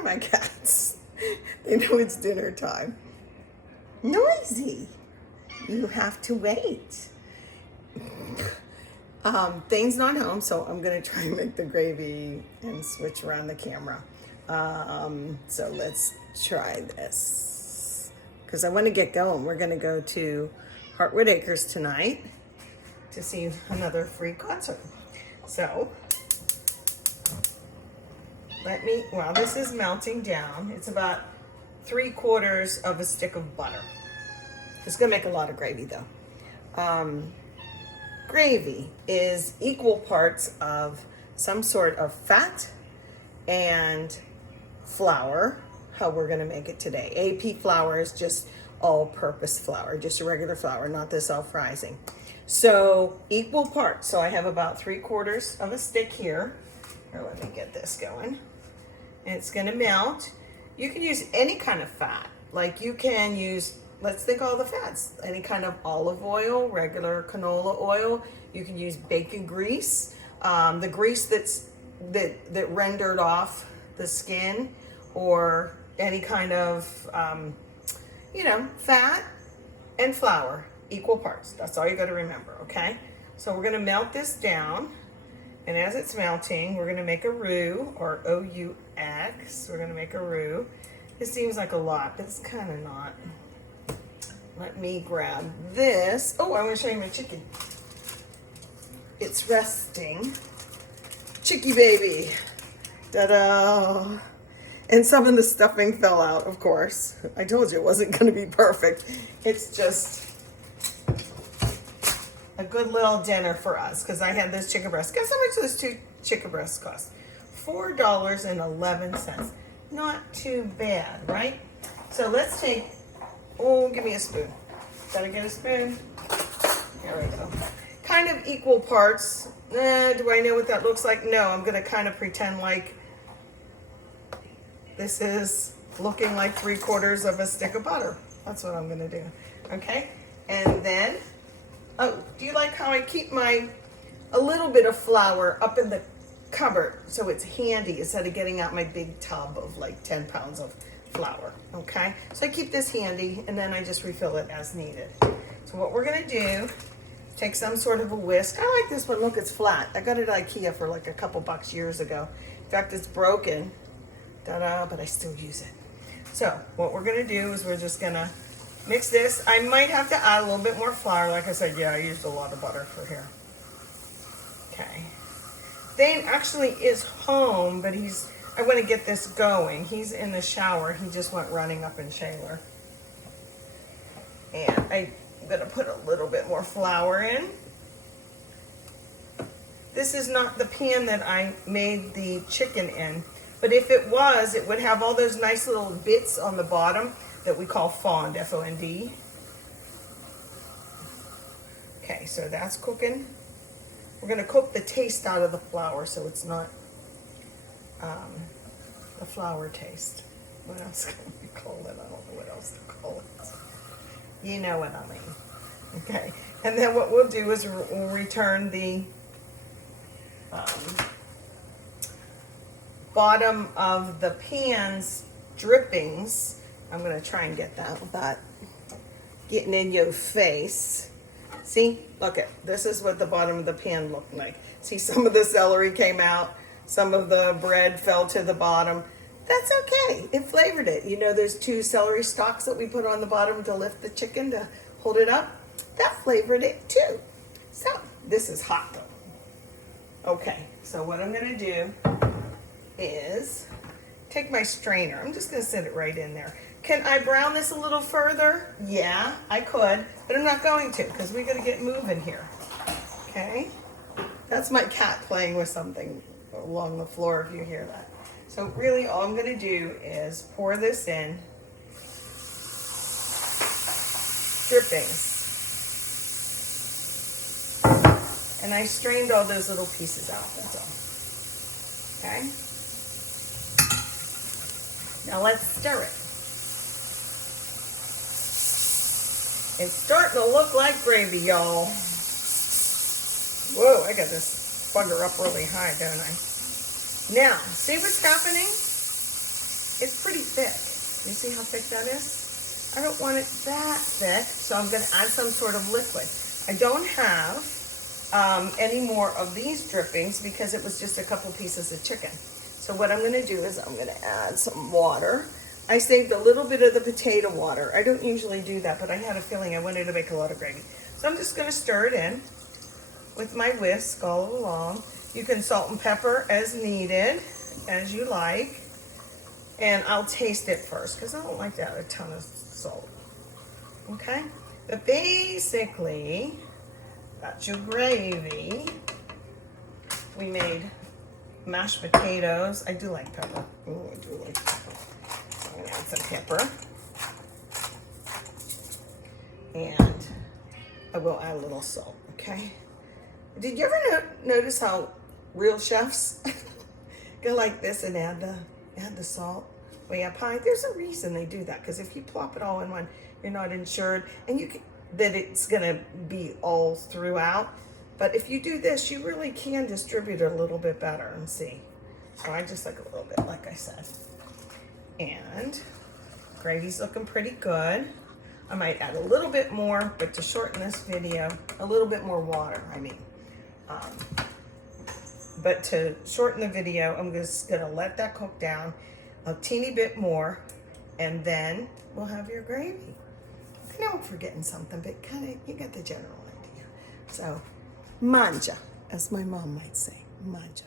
are my cats. They know it's dinner time. Noisy. You have to wait. Thing's not home, so I'm gonna try and make the gravy and switch around the camera. So let's try this. Because I want to get going. We're gonna go to Heartwood Acres tonight to see another free concert. So while this is melting down, it's about 3/4 of a stick of butter. It's gonna make a lot of gravy though. Gravy is equal parts of some sort of fat and flour, how we're gonna make it today. AP flour is just all-purpose flour, just a regular flour, not the self-rising. So equal parts. So I have about 3/4 of a stick here. Here, let me get this going. And it's gonna melt. You can use any kind of fat. Like you can use, let's think all the fats. Any kind of olive oil, regular canola oil. You can use bacon grease. The grease that rendered off the skin, or any kind of, fat and flour, equal parts. That's all you gotta remember, okay? So we're gonna melt this down. And as it's melting, we're gonna make a roux, or O-U-X. We're gonna make a roux. This seems like a lot, but it's kind of not. Let me grab this. Oh, I want to show you my chicken. It's resting. Chicky baby. Ta-da. And some of the stuffing fell out, of course. I told you it wasn't going to be perfect. It's just a good little dinner for us, because I had this chicken breast. Guess how much those 2 chicken breasts cost? $4.11. Not too bad, right? So let's take, give me a spoon. Gotta get a spoon. There we go. Kind of equal parts. Do I know what that looks like? No, I'm gonna kind of pretend like this is looking like 3/4 of a stick of butter. That's what I'm gonna do, okay? And then, do you like how I keep a little bit of flour up in the cupboard so it's handy instead of getting out my big tub of like 10 pounds of flour, okay? So I keep this handy and then I just refill it as needed. So what we're gonna do, take some sort of a whisk. I like this one, look, it's flat. I got it at IKEA for like a couple bucks years ago. In fact, it's broken, but I still use it. So what we're gonna do is we're just gonna mix this. I might have to add a little bit more flour. Like I said, yeah, I used a lot of butter for here. Okay. Dane actually is home, but I want to get this going. He's in the shower. He just went running up in Shaler. And I'm going to put a little bit more flour in. This is not the pan that I made the chicken in, but if it was, it would have all those nice little bits on the bottom that we call fond, F-O-N-D. Okay, so that's cooking. We're going to cook the taste out of the flour so it's not the flour taste. What else can we call it? I don't know what else to call it. You know what I mean. Okay, and then what we'll do is we'll return the bottom of the pan's drippings. I'm going to try and get that without getting in your face. See, look at this is what the bottom of the pan looked like. See, some of the celery came out, some of the bread fell to the bottom. That's okay, it flavored it. You know, there's 2 celery stalks that we put on the bottom to lift the chicken to hold it up. That flavored it too. So this is hot though. Okay, so what I'm gonna do is take my strainer. I'm just gonna set it right in there. Can I brown this a little further? Yeah, I could, but I'm not going to because we got to get moving here. Okay, that's my cat playing with something along the floor if you hear that. So really all I'm going to do is pour this in, drippings. And I strained all those little pieces out, that's all. Okay, now let's stir it. It's starting to look like gravy, y'all. Whoa, I got this bugger up really high, don't I? Now, see what's happening? it's pretty thick. You see how thick that is? I don't want it that thick, so I'm gonna add some sort of liquid. I don't have any more of these drippings because it was just a couple pieces of chicken. So what I'm gonna do is I'm gonna add some water. I saved a little bit of the potato water. I don't usually do that, but I had a feeling I wanted to make a lot of gravy. So I'm just gonna stir it in with my whisk all along. You can salt and pepper as needed, as you like. And I'll taste it first because I don't like to add a ton of salt. Okay? But basically, that's your gravy. We made mashed potatoes. I do like pepper. Oh, I do like pepper. So I'm gonna add some pepper. And I will add a little salt, okay? Did you ever notice how real chefs go like this and add the salt way up high? There's a reason they do that, because if you plop it all in one, you're not insured, and that it's gonna be all throughout. But if you do this, you really can distribute it a little bit better and see. So I just like a little bit, like I said. And gravy's looking pretty good. I might add a little bit more, but to shorten this video, a little bit more water, I mean. But to shorten the video, I'm just gonna let that cook down a teeny bit more, and then we'll have your gravy. I know I'm forgetting something, but kind of, you get the general idea. So, manja, as my mom might say, manja.